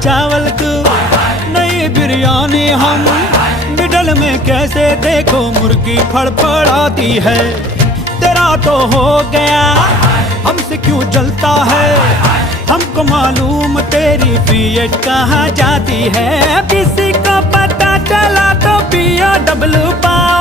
चावल तू, नई बिरयानी हम, मिडल में कैसे देखो मुर्गी फड़फड़ाती है। तेरा तो हो गया, हमसे क्यों जलता है, हमको मालूम तेरी पीएच कहाँ जाती है। किसी को पता चला तो पियो डब्लू पाओ।